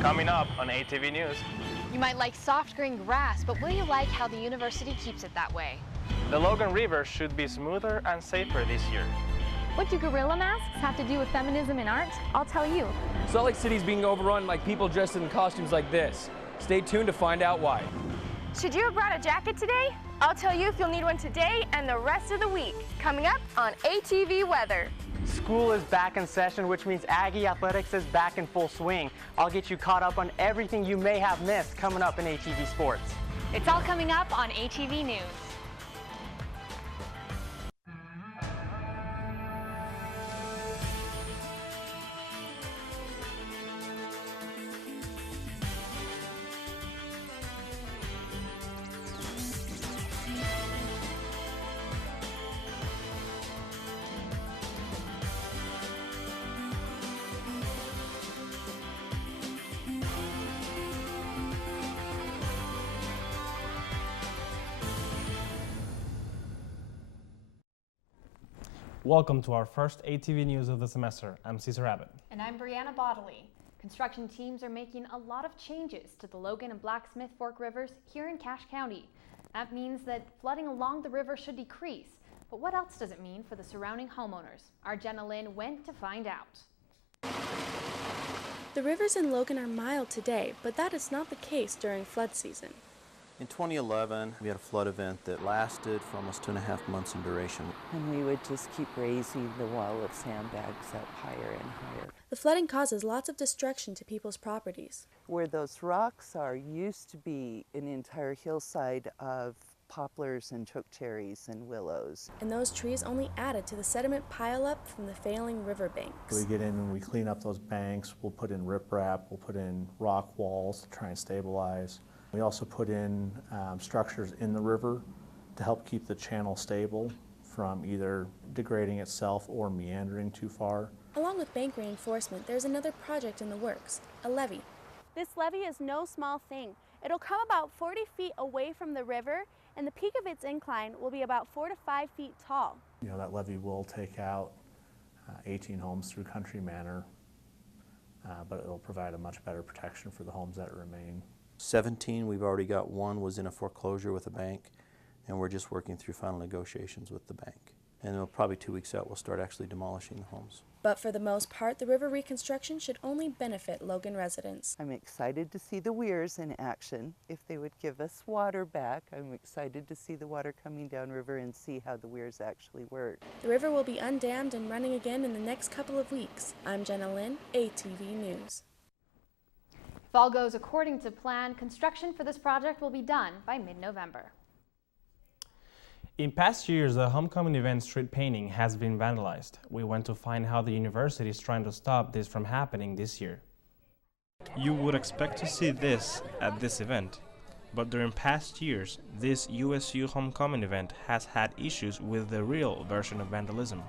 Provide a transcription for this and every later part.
Coming up on ATV News. You might like soft green grass, but will you like how the university keeps it that way? The Logan River should be smoother and safer this year. What do gorilla masks have to do with feminism in art? I'll tell you. Salt Lake City's being overrun by people dressed in costumes like this. Stay tuned to find out why. Should you have brought a jacket today? I'll tell you if you'll need one today and the rest of the week. Coming up on ATV Weather. School is back in session, which means Aggie athletics is back in full swing. I'll get you caught up on everything you may have missed coming up in ATV Sports. It's all coming up on ATV News. Welcome to our first ATV News of the semester. I'm CESAR. And I'm Brianna Bodley. Construction teams are making a lot of changes to the Logan and Blacksmith Fork rivers here in Cache County. That means that flooding along the river should decrease. But what else does it mean for the surrounding homeowners? Our Jenna Lynn went to find out. The rivers in Logan are mild today, but that is not the case during flood season. In 2011, we had a flood event that lasted for almost 2.5 months in duration. And we would just keep raising the wall of sandbags up higher and higher. The flooding causes lots of destruction to people's properties. Where those rocks are used to be an entire hillside of poplars and chokecherries and willows. And those trees only added to the sediment pileup from the failing riverbanks. We get in and we clean up those banks. We'll put in riprap, we'll put in rock walls to try and stabilize. We also put in structures in the river to help keep the channel stable from either degrading itself or meandering too far. Along with bank reinforcement, there's another project in the works, a levee. This levee is no small thing. It'll come about 40 feet away from the river, and the peak of its incline will be about 4 to 5 feet tall. You know, that levee will take out 18 homes through Country Manor, but it'll provide a much better protection for the homes that remain. 17, we've already got one was in a foreclosure with a bank, and we're just working through final negotiations with the bank. And then probably 2 weeks out, we'll start actually demolishing the homes. But for the most part, the river reconstruction should only benefit Logan residents. I'm excited to see the weirs in action. If they would give us water back, I'm excited to see the water coming down river and see how the weirs actually work. The river will be undammed and running again in the next couple of weeks. I'm Jenna Lynn, ATV News. If all goes according to plan, construction for this project will be done by mid-November. In past years, the homecoming event street painting has been vandalized. We went to find how the university is trying to stop this from happening this year. You would expect to see this at this event, but during past years, this USU homecoming event has had issues with the real version of vandalism.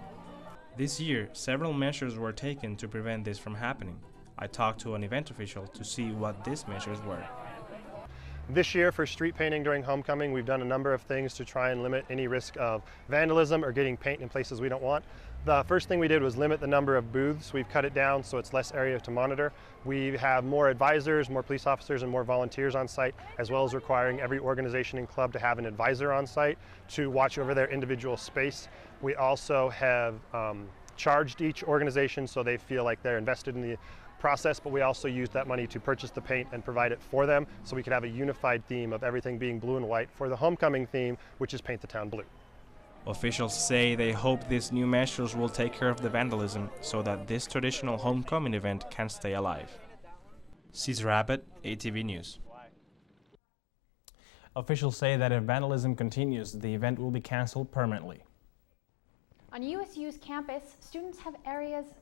This year, several measures were taken to prevent this from happening. I talked to an event official to see what these measures were. This year for street painting during homecoming, we've done a number of things to try and limit any risk of vandalism or getting paint in places we don't want. The first thing we did was limit the number of booths. We've cut it down so it's less area to monitor. We have more advisors, more police officers, and more volunteers on site, as well as requiring every organization and club to have an advisor on site to watch over their individual space. We also have charged each organization so they feel like they're invested in the process, but we also used that money to purchase the paint and provide it for them so we could have a unified theme of everything being blue and white for the homecoming theme, which is Paint the Town Blue. Officials say they hope these new measures will take care of the vandalism so that this traditional homecoming event can stay alive. CESAR, ATV News. Officials say that if vandalism continues, the event will be canceled permanently. On USU's campus, students have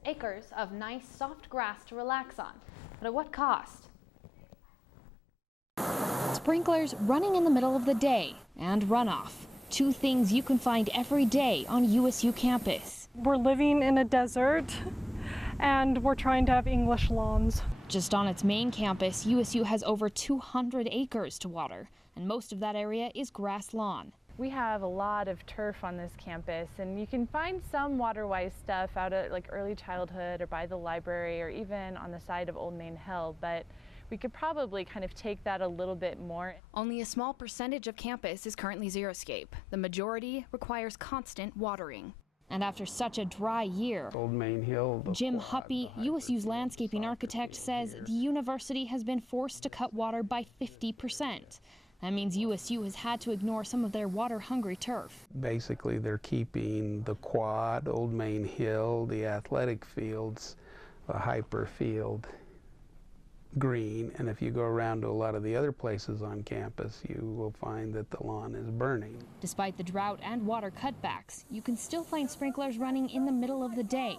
acres of nice soft grass to relax on, but at what cost? Sprinklers running in the middle of the day and runoff. Two things you can find every day on USU campus. We're living in a desert and we're trying to have English lawns. Just on its main campus, USU has over 200 acres to water, and most of that area is grass lawn. We have a lot of turf on this campus, and you can find some water-wise stuff out at like early childhood or by the library or even on the side of Old Main Hill, but we could probably kind of take that a little bit more. Only a small percentage of campus is currently xeriscape. The majority requires constant watering. And after such a dry year, Old Main Hill, Jim Huppy, USU's landscaping architect, says the university has been forced to cut water by 50%. That means USU has had to ignore some of their water-hungry turf. Basically, they're keeping the quad, Old Main Hill, the athletic fields, the hyper field green, and if you go around to a lot of the other places on campus, you will find that the lawn is burning. Despite the drought and water cutbacks, you can still find sprinklers running in the middle of the day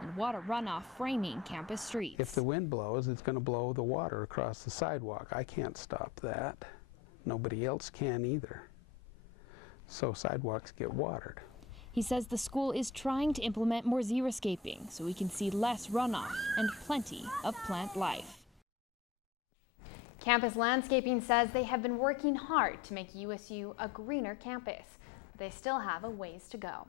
and water runoff framing campus streets. If the wind blows, it's going to blow the water across the sidewalk. I can't stop that. Nobody else can either. So sidewalks get watered. He says the school is trying to implement more xeriscaping so we can see less runoff and plenty of plant life. Campus Landscaping says they have been working hard to make USU a greener campus, but they still have a ways to go.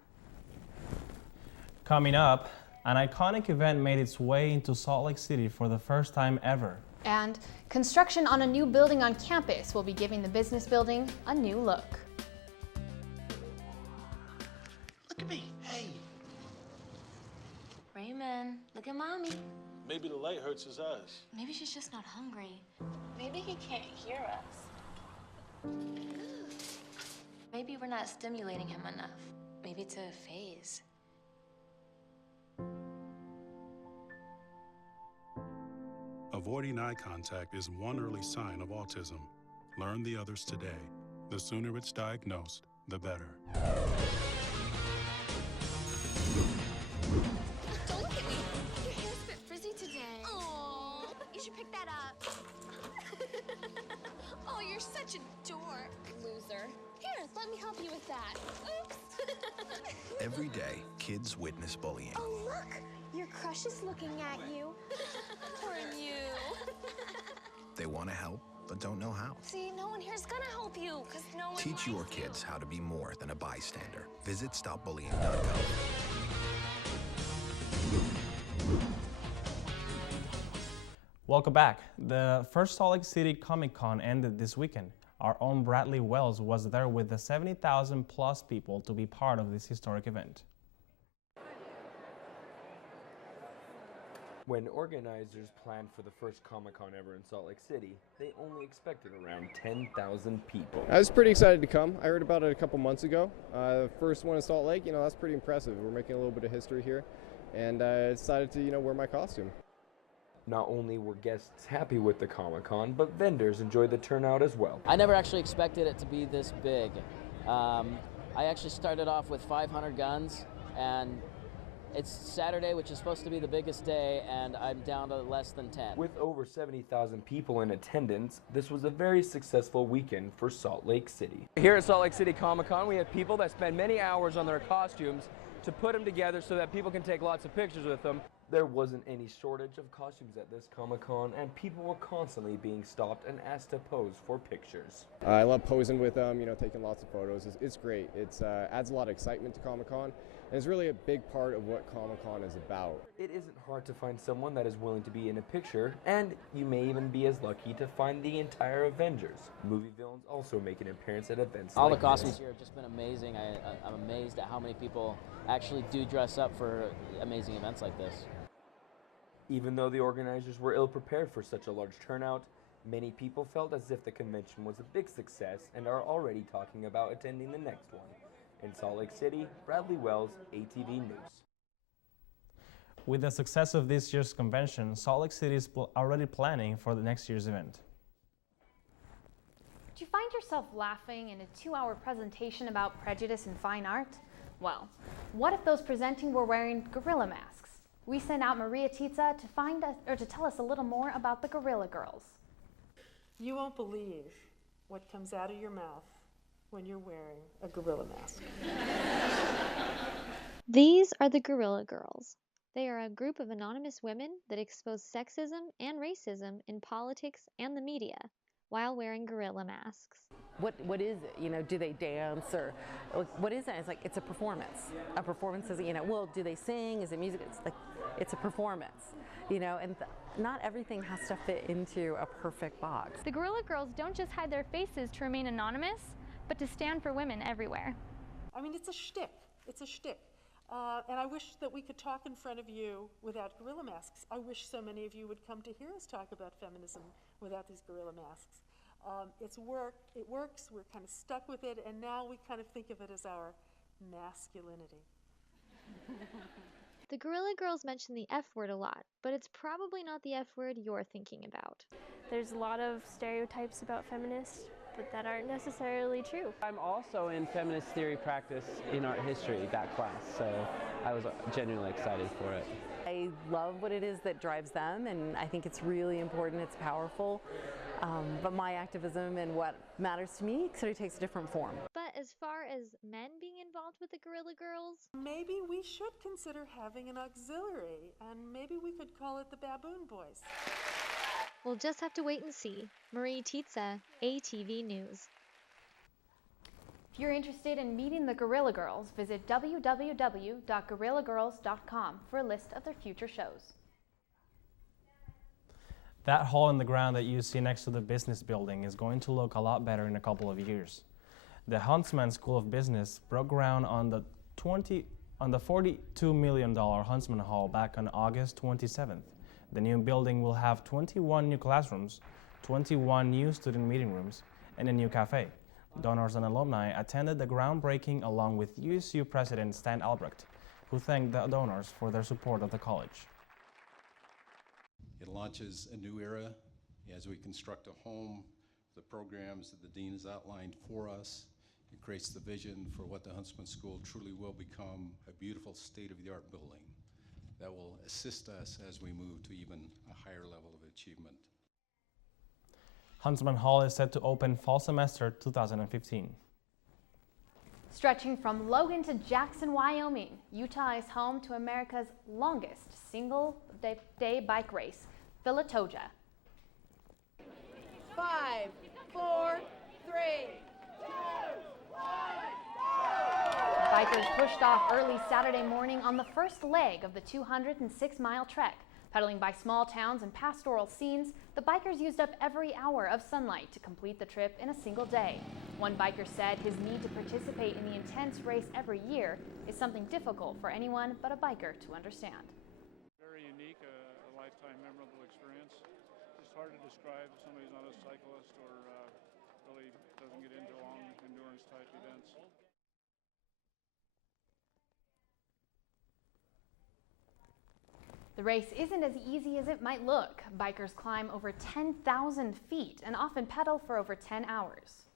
Coming up, an iconic event made its way into Salt Lake City for the first time ever. And construction on a new building on campus will be giving the business building a new look. Look at me. Hey. Raymond, look at Mommy. Maybe the light hurts his eyes. Maybe she's just not hungry. Maybe he can't hear us. Maybe we're not stimulating him enough. Maybe it's a phase. Avoiding eye contact is one early sign of autism. Learn the others today. The sooner it's diagnosed, the better. Don't look at me. Your hair's a bit frizzy today. Oh, you should pick that up. Oh, you're such a dork, loser. Here, let me help you with that. Oops. Every day, kids witness bullying. Oh, look. Your crush is looking at you. Poor you. They want to help, but don't know how. See, no one here's gonna help you, because no one Teach your likes you. kids how to be more than a bystander. Visit stopbullying.gov. Welcome back. The first Salt Lake City Comic-Con ended this weekend. Our own Bradley Wells was there with the 70,000 plus people to be part of this historic event. When organizers planned for the first Comic-Con ever in Salt Lake City, they only expected around 10,000 people. I was pretty excited to come. I heard about it a couple months ago. The first one in Salt Lake, that's pretty impressive. We're making a little bit of history here, and I decided to, wear my costume. Not only were guests happy with the Comic-Con, but vendors enjoyed the turnout as well. I never actually expected it to be this big. I actually started off with 500 guns, and it's Saturday, which is supposed to be the biggest day, and I'm down to less than 10. With over 70,000 people in attendance, this was a very successful weekend for Salt Lake City. Here at Salt Lake City Comic-Con, we have people that spend many hours on their costumes to put them together so that people can take lots of pictures with them. There wasn't any shortage of costumes at this Comic-Con, and people were constantly being stopped and asked to pose for pictures. I love posing with them, taking lots of photos. It's great. It adds a lot of excitement to Comic-Con, and it's really a big part of what Comic-Con is about. It isn't hard to find someone that is willing to be in a picture, and you may even be as lucky to find the entire Avengers. Movie villains also make an appearance at events All like the costumes this. here have just been amazing. I'm amazed at how many people actually do dress up for amazing events like this. Even though the organizers were ill-prepared for such a large turnout, many people felt as if the convention was a big success and are already talking about attending the next one. In Salt Lake City, Bradley Wells, ATV News. With the success of this year's convention, Salt Lake City is already planning for the next year's event. Do you find yourself laughing in a 2-hour presentation about prejudice in fine art? Well, what if those presenting were wearing gorilla masks? We sent out Maria Titsa to tell us a little more about the Gorilla Girls. You won't believe what comes out of your mouth when you're wearing a gorilla mask. These are the Gorilla Girls. They are a group of anonymous women that expose sexism and racism in politics and the media while wearing gorilla masks. What is it? Do they dance or what is that? It's like it's a performance. A performance is, well, do they sing? Is it music? It's like it's a performance. you know, and not everything has to fit into a perfect box. The Guerrilla Girls don't just hide their faces to remain anonymous, but to stand for women everywhere. I mean, it's a shtick. It's a shtick. And I wish that we could talk in front of you without gorilla masks. I wish so many of you would come to hear us talk about feminism without these gorilla masks. It works, we're kind of stuck with it, and now we kind of think of it as our masculinity. The Guerrilla Girls mention the F word a lot, but it's probably not the F word you're thinking about. There's a lot of stereotypes about feminists, but that aren't necessarily true. I'm also in feminist theory practice in art history, that class, so I was genuinely excited for it. I love what it is that drives them, and I think it's really important, it's powerful. But my activism and what matters to me sort of takes a different form. But as far as men being involved with the Guerrilla Girls, maybe we should consider having an auxiliary, and maybe we could call it the Baboon Boys. we'll just have to wait and see. Marie Tietze, ATV News. If you're interested in meeting the Guerrilla Girls, visit www.guerrillagirls.com for a list of their future shows. That hole in the ground that you see next to the business building is going to look a lot better in a couple of years. The Huntsman School of Business broke ground on the $42 million Huntsman Hall back on August 27th. The new building will have 21 new classrooms, 21 new student meeting rooms, and a new cafe. Donors and alumni attended the groundbreaking along with USU President Stan Albrecht, who thanked the donors for their support of the college. It launches a new era as we construct a home, the programs that the dean has outlined for us. It creates the vision for what the Huntsman School truly will become, a beautiful state-of-the-art building that will assist us as we move to even a higher level of achievement. Huntsman Hall is set to open fall semester 2015. Stretching from Logan to Jackson, Wyoming, Utah is home to America's longest single-day bike race, Philatoja. 5, 4, 3, 2, 1, Bikers pushed off early Saturday morning on the first leg of the 206-mile trek. Pedaling by small towns and pastoral scenes, the bikers used up every hour of sunlight to complete the trip in a single day. One biker said his need to participate in the intense race every year is something difficult for anyone but a biker to understand. Very unique, a lifetime memorable experience. It's hard to describe if somebody's not a cyclist or really doesn't get into long endurance type events. The race isn't as easy as it might look. Bikers climb over 10,000 feet and often pedal for over 10 hours.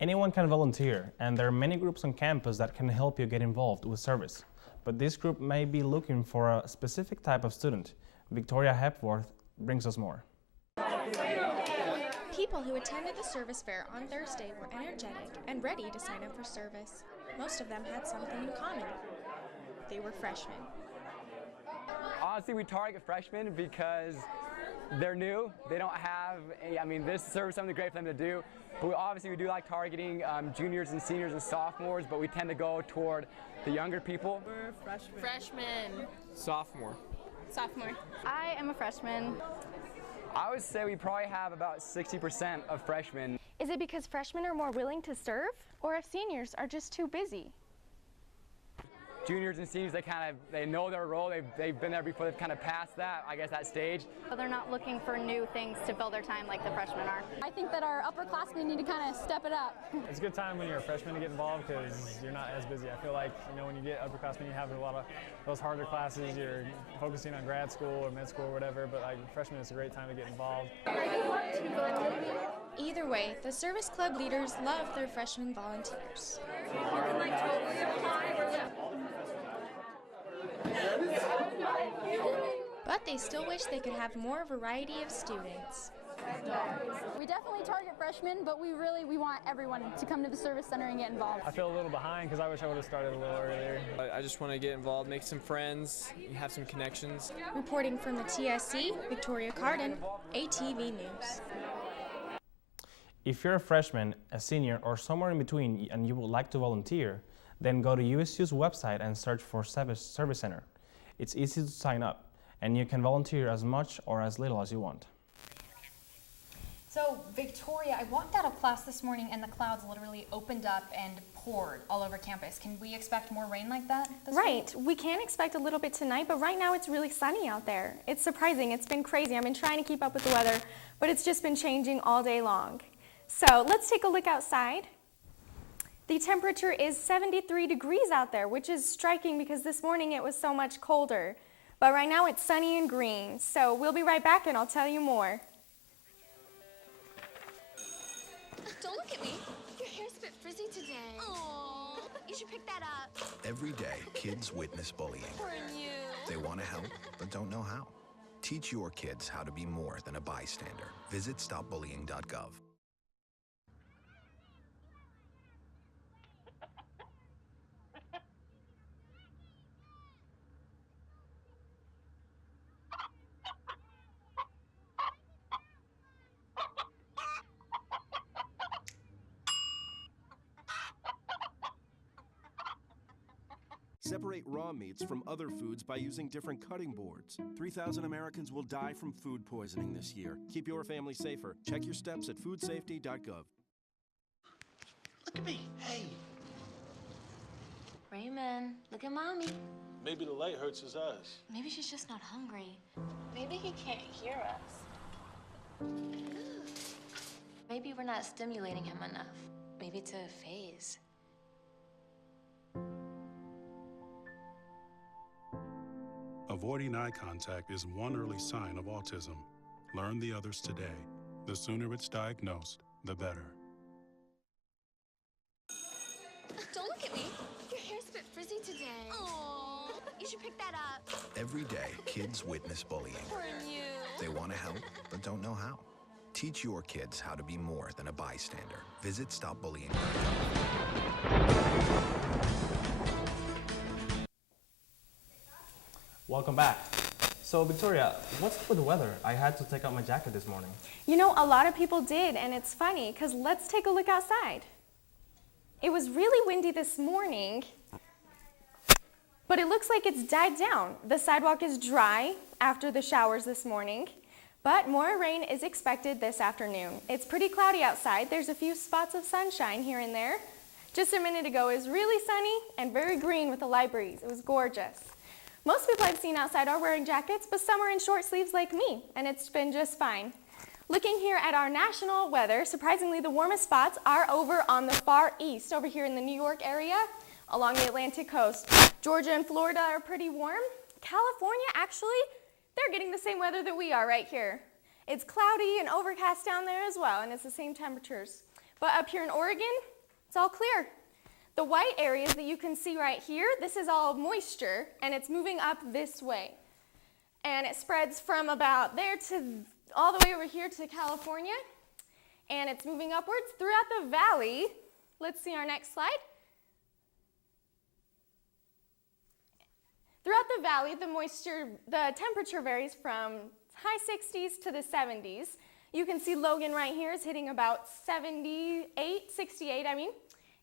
Anyone can volunteer, and there are many groups on campus that can help you get involved with service. But this group may be looking for a specific type of student. Victoria Hepworth brings us more. People who attended the service fair on Thursday were energetic and ready to sign up for service. Most of them had something in common. They were freshmen. Honestly, we target freshmen because they're new. They don't have, this service is something great for them to do. But we do like targeting juniors and seniors and sophomores, but we tend to go toward the younger people. We're freshmen. Freshman. Sophomore. Sophomore. I am a freshman. I would say we probably have about 60% of freshmen. Is it because freshmen are more willing to serve, or if seniors are just too busy? Juniors and seniors, they know their role. They've been there before. They've kind of passed that, that stage. So they're not looking for new things to fill their time like the freshmen are. I think that our upperclassmen need to kind of step it up. It's a good time when you're a freshman to get involved because you're not as busy. I feel like, when you get upperclassmen, you have a lot of those harder classes. You're focusing on grad school or med school or whatever, but freshmen, it's a great time to get involved. Either way, the service club leaders love their freshman volunteers. But they still wish they could have more variety of students. We definitely target freshmen, but we want everyone to come to the service center and get involved. I feel a little behind because I wish I would have started a little earlier. I just want to get involved, make some friends, have some connections. Reporting from the TSC, Victoria Cardin, ATV News. If you're a freshman, a senior, or somewhere in between and you would like to volunteer, then go to USU's website and search for Service Center. It's easy to sign up, and you can volunteer as much or as little as you want. So, Victoria, I walked out of class this morning and the clouds literally opened up and poured all over campus. Can we expect more rain like that this Right. We can expect a little bit tonight, but right now it's really sunny out there. It's surprising. It's been crazy. I've been trying to keep up with the weather, but it's just been changing all day long. So let's take a look outside. The temperature is 73 degrees out there, which is striking because this morning it was so much colder. But right now it's sunny and green. So we'll be right back and I'll tell you more. Don't look at me. Your hair's a bit frizzy today. Aww. You should pick that up. Every day, kids witness bullying. Poor you. They want to help, but don't know how. Teach your kids how to be more than a bystander. Visit stopbullying.gov. Separate raw meats from other foods by using different cutting boards. 3,000 Americans will die from food poisoning this year. Keep your family safer. Check your steps at foodsafety.gov. Look at me. Hey. Raymond, look at Mommy. Maybe the light hurts his eyes. Maybe she's just not hungry. Maybe he can't hear us. Maybe we're not stimulating him enough. Maybe it's a phase. Avoiding eye contact is one early sign of autism. Learn the others today. The sooner it's diagnosed, the better. Don't look at me. Your hair's a bit frizzy today. Aww. You should pick that up. Every day, kids witness bullying. Poor you. They want to help, but don't know how. Teach your kids how to be more than a bystander. Visit stopbullying.gov. Welcome back. So Victoria, what's up with the weather? I had to take out my jacket this morning. You know, a lot of people did, and it's funny because let's take a look outside. It was really windy this morning, but it looks like it's died down. The sidewalk is dry after the showers this morning, but more rain is expected this afternoon. It's pretty cloudy outside. There's a few spots of sunshine here and there. Just a minute ago, it was really sunny and very green with a light breeze. It was gorgeous. Most people I've seen outside are wearing jackets, but some are in short sleeves like me, and it's been just fine. Looking here at our national weather, surprisingly the warmest spots are over on the far east, over here in the New York area, along the Atlantic coast. Georgia and Florida are pretty warm. California, actually, they're getting the same weather that we are right here. It's cloudy and overcast down there as well, and it's the same temperatures. But up here in Oregon, it's all clear. The white areas that you can see right here, this is all moisture, and it's moving up this way. And it spreads from about there to all the way over here to California, and it's moving upwards throughout the valley. Let's see our next slide. Throughout the valley, the temperature varies from high 60s to the 70s. You can see Logan right here is hitting about 68,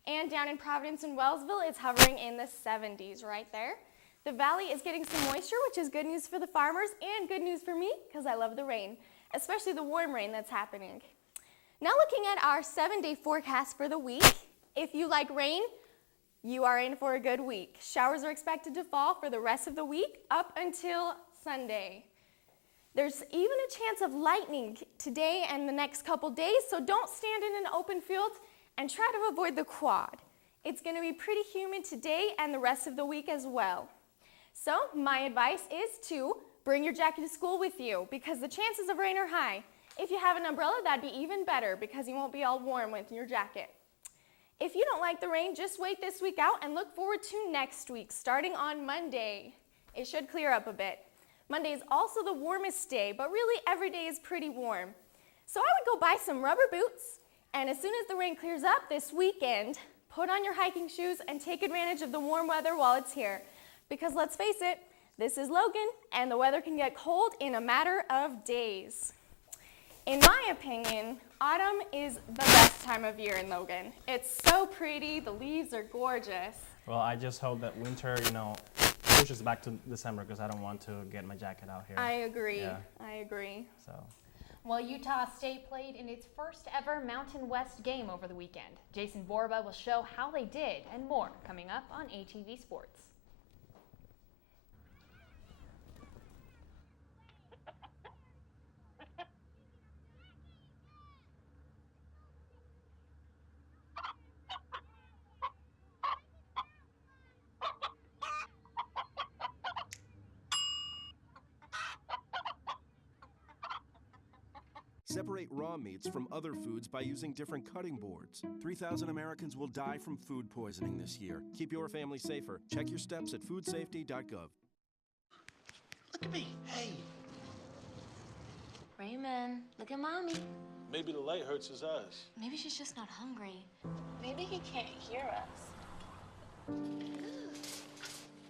and down in Providence and Wellsville, it's hovering in the 70s right there. The valley is getting some moisture, which is good news for the farmers and good news for me because I love the rain, especially the warm rain that's happening. Now looking at our 7-day forecast for the week, if you like rain, you are in for a good week. Showers are expected to fall for the rest of the week up until Sunday. There's even a chance of lightning today and the next couple days, so don't stand in an open field and try to avoid the quad. It's going to be pretty humid today and the rest of the week as well. So my advice is to bring your jacket to school with you because the chances of rain are high. If you have an umbrella, that'd be even better because you won't be all warm with your jacket. If you don't like the rain, just wait this week out and look forward to next week, starting on Monday. It should clear up a bit. Monday is also the warmest day, but really every day is pretty warm. So I would go buy some rubber boots, and as soon as the rain clears up this weekend, put on your hiking shoes and take advantage of the warm weather while it's here. Because let's face it, this is Logan, and the weather can get cold in a matter of days. In my opinion, autumn is the best time of year in Logan. It's so pretty, the leaves are gorgeous. Well, I just hope that winter, push us back to December because I don't want to get my jacket out here. I agree. Yeah. I agree. So. Well, Utah State played in its first ever Mountain West game over the weekend. Jason BORBA will show how they did and more coming up on ATV Sports. Separate raw meats from other foods by using different cutting boards. 3,000 Americans will die from food poisoning this year. Keep your family safer. Check your steps at foodsafety.gov. Look at me. Hey. Raymond, look at Mommy. Maybe the light hurts his eyes. Maybe she's just not hungry. Maybe he can't hear us.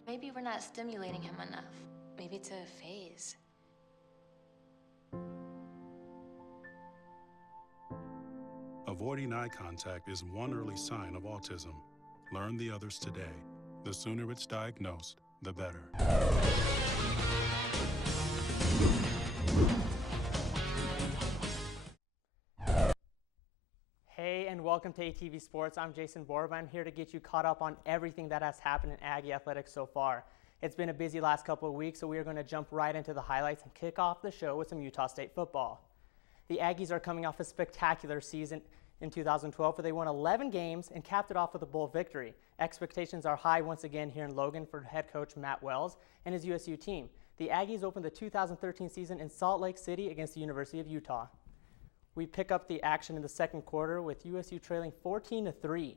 Maybe we're not stimulating him enough. Maybe it's a phase. Avoiding eye contact is one early sign of autism. Learn the others today. The sooner it's diagnosed, the better. Hey, and welcome to ATV Sports. I'm Jason BORBA. I'm here to get you caught up on everything that has happened in Aggie athletics so far. It's been a busy last couple of weeks, so we are going to jump right into the highlights and kick off the show with some Utah State football. The Aggies are coming off a spectacular season in 2012 where they won 11 games and capped it off with a bowl victory. Expectations are high once again here in Logan for head coach Matt Wells and his USU team. The Aggies opened the 2013 season in Salt Lake City against the University of Utah. We pick up the action in the second quarter with USU trailing 14-3.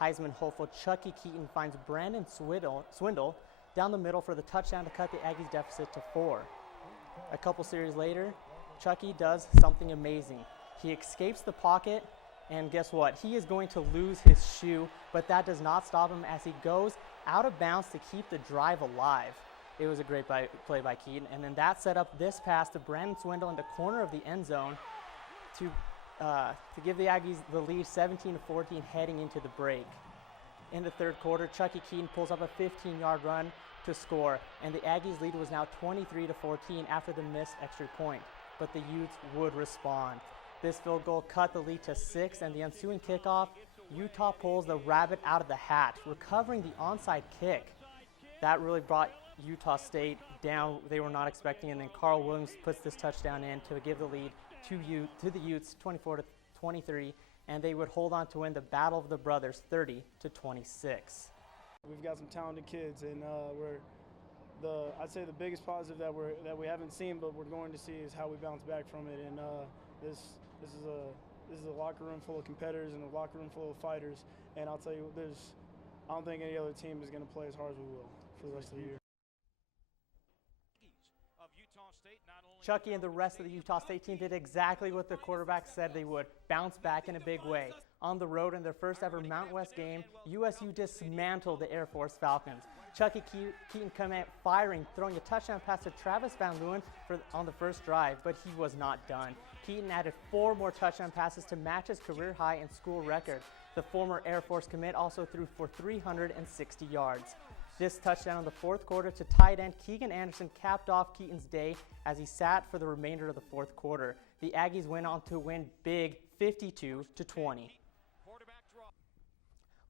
Heisman hopeful CHUCKIE KEETON finds Brandon Swindle down the middle for the touchdown to cut the Aggies deficit to 4. A couple series later, CHUCKIE does something amazing. He escapes the pocket, and guess what? He is going to lose his shoe, but that does not stop him as he goes out of bounds to keep the drive alive. It was a great play by Keeton, and then that set up this pass to Brandon Swindle in the corner of the end zone to give the Aggies the lead 17-14 heading into the break. In the third quarter, CHUCKIE KEETON pulls up a 15-yard run to score, and the Aggies' lead was now 23-14 after the missed extra point. But the Utes would respond. This field goal cut the lead to 6, and the ensuing kickoff, Utah pulls the rabbit out of the hat, recovering the onside kick. That really brought Utah State down. They were not expecting, and then Carl Williams puts this touchdown in to give the lead to the Utes 24-23, and they would hold on to win the Battle of the Brothers 30-26. We've got some talented kids, and I'd say the biggest positive that we haven't seen, but we're going to see is how we bounce back from it. And this is a locker room full of competitors and a locker room full of fighters. And I'll tell you, I don't think any other team is going to play as hard as we will for the rest of the year. CHUCKIE and the rest of the Utah State team did exactly what their quarterback said they would, bounce back in a big way. On the road in their first ever Mountain West game, USU dismantled the Air Force Falcons. CHUCKIE KEETON came out firing, throwing a touchdown pass to Travis Van Leeuwen on the first drive, but he was not done. Keeton added 4 more touchdown passes to match his career high and school record. The former Air Force commit also threw for 360 yards. This touchdown in the fourth quarter to tight end Keegan Anderson capped off Keaton's day as he sat for the remainder of the fourth quarter. The Aggies went on to win big 52-20.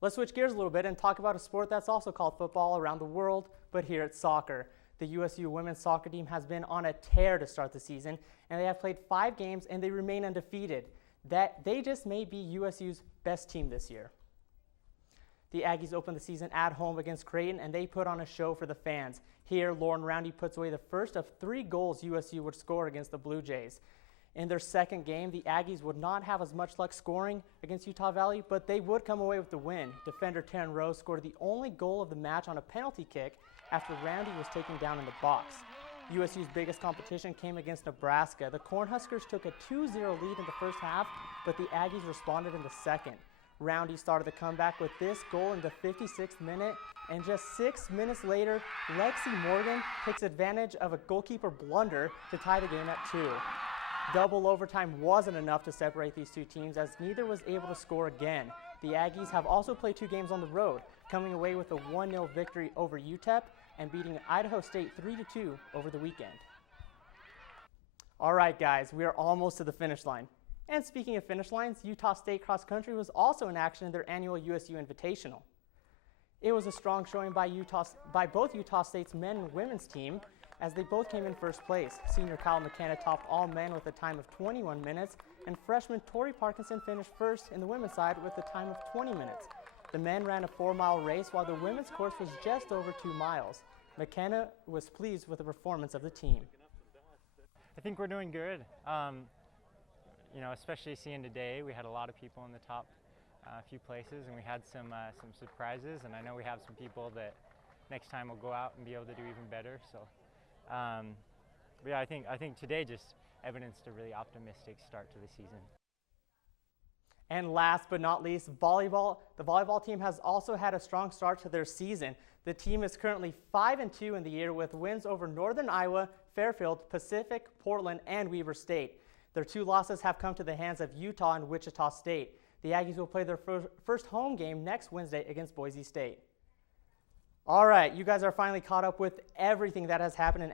Let's switch gears a little bit and talk about a sport that's also called football around the world, but here it's soccer. The USU women's soccer team has been on a tear to start the season, and they have played 5 games and they remain undefeated. They just may be USU's best team this year. The Aggies opened the season at home against Creighton, and they put on a show for the fans. Here, Lauren Roundy puts away the first of 3 goals USU would score against the Blue Jays. In their second game, the Aggies would not have as much luck scoring against Utah Valley, but they would come away with the win. Defender Taryn Rose scored the only goal of the match on a penalty kick after Roundy was taken down in the box. USU's biggest competition came against Nebraska. The Cornhuskers took a 2-0 lead in the first half, but the Aggies responded in the second. Roundy started the comeback with this goal in the 56th minute, and just 6 minutes later, Lexi Morgan takes advantage of a goalkeeper blunder to tie the game at 2. Double overtime wasn't enough to separate these two teams as neither was able to score again. The Aggies have also played 2 games on the road, coming away with a 1-0 victory over UTEP, and beating Idaho State 3-2 over the weekend. All right, guys, we are almost to the finish line. And speaking of finish lines, Utah State cross country was also in action in their annual USU Invitational. It was a strong showing by both Utah State's men and women's team, as they both came in first place. Senior Kyle McKenna topped all men with a time of 21 minutes, and freshman Tori Parkinson finished first in the women's side with a time of 20 minutes. The men ran a 4-mile race, while the women's course was just over 2 miles. McKenna was pleased with the performance of the team. I think we're doing good. You know, especially seeing today, we had a lot of people in the top few places, and we had some surprises, and I know we have some people that next time will go out and be able to do even better. So, but yeah, I think today just evidenced a really optimistic start to the season. And last but not least, volleyball. The volleyball team has also had a strong start to their season. The team is currently 5-2 in the year with wins over Northern Iowa, Fairfield, Pacific, Portland, and Weber State. Their 2 losses have come to the hands of Utah and Wichita State. The Aggies will play their first home game next Wednesday against Boise State. All right, you guys are finally caught up with everything that has happened in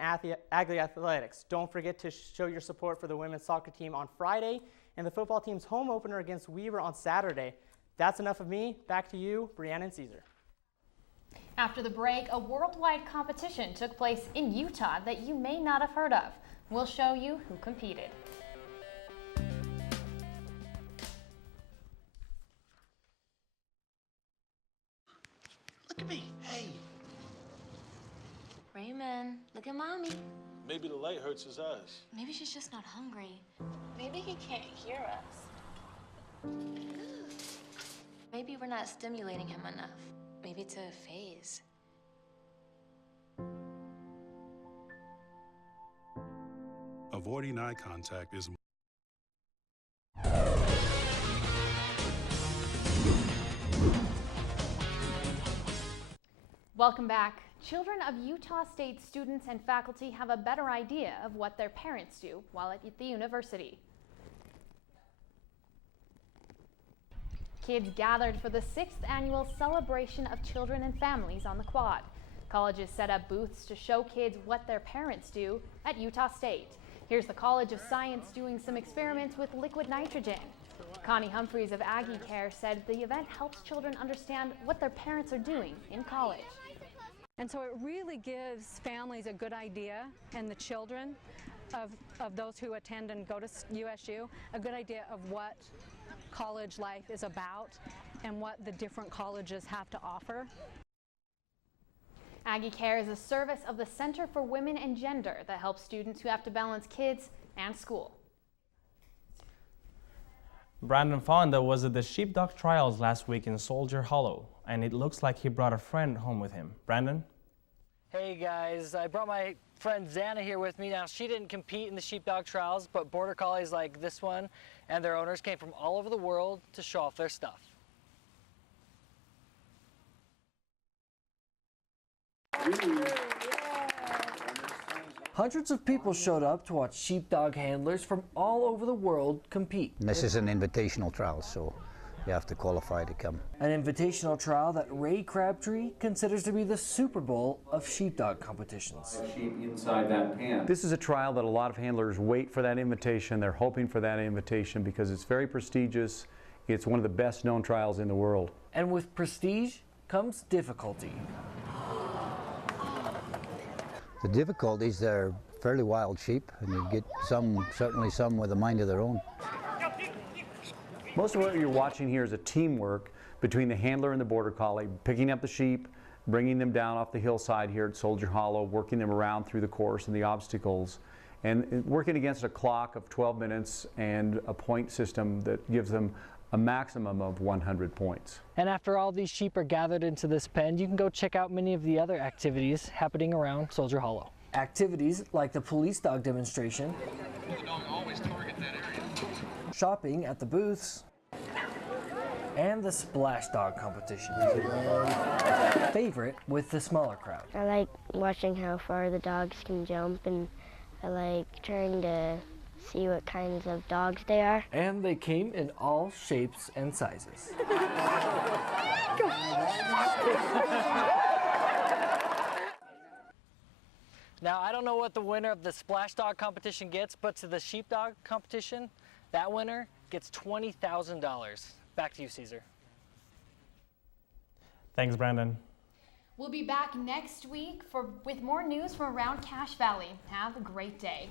Aggie athletics. Don't forget to show your support for the women's soccer team on Friday and the football team's home opener against Weber on Saturday. That's enough of me. Back to you, Brianna and Caesar. After the break, a worldwide competition took place in Utah that you may not have heard of. We'll show you who competed. Look at me. Hey. Raymond, look at Mommy. Maybe the light hurts his eyes. Maybe she's just not hungry. Maybe he can't hear us. Maybe we're not stimulating him enough. Maybe it's a phase. Avoiding eye contact is Welcome back. Children of Utah State students and faculty have a better idea of what their parents do while at the university. Kids gathered for the 6th annual celebration of children and families on the quad. Colleges set up booths to show kids what their parents do at Utah State. Here's the College of Science doing some experiments with liquid nitrogen. Connie Humphreys of Aggie Care said the event helps children understand what their parents are doing in college. And so it really gives families a good idea, and the children of those who attend and go to USU, a good idea of what college life is about and what the different colleges have to offer. Aggie Care is a service of the Center for Women and Gender that helps students who have to balance kids and school. Brandon Fonda was at the Sheepdog Trials last week in Soldier Hollow, and it looks like he brought a friend home with him. Brandon? Hey guys, I brought my friend Xana here with me. Now, she didn't compete in the Sheepdog Trials, but Border Collies like this one and their owners came from all over the world to show off their stuff. Hundreds of people showed up to watch sheepdog handlers from all over the world compete. This is an invitational trial, so you have to qualify to come. An invitational trial that Ray Crabtree considers to be the Super Bowl of sheepdog competitions. Sheep inside that pen. This is a trial that a lot of handlers wait for that invitation. They're hoping for that invitation because it's very prestigious. It's one of the best known trials in the world. And with prestige comes difficulty. The difficulties, they're fairly wild sheep, and you get some, certainly some with a mind of their own. Most of what you're watching here is a teamwork between the handler and the border collie, picking up the sheep, bringing them down off the hillside here at Soldier Hollow, working them around through the course and the obstacles, and working against a clock of 12 minutes and a point system that gives them a maximum of 100 points. And after all these sheep are gathered into this pen, you can go check out many of the other activities happening around Soldier Hollow. Activities like the police dog demonstration, shopping at the booths, and the splash dog competition. Favorite with the smaller crowd. I like watching how far the dogs can jump, and I like trying to see what kinds of dogs they are. And they came in all shapes and sizes. Now, I don't know what the winner of the splash dog competition gets, but to the sheepdog competition, that winner gets $20,000. Back to you, Caesar. Thanks, Brandon. We'll be back next week with more news from around Cache Valley. Have a great day.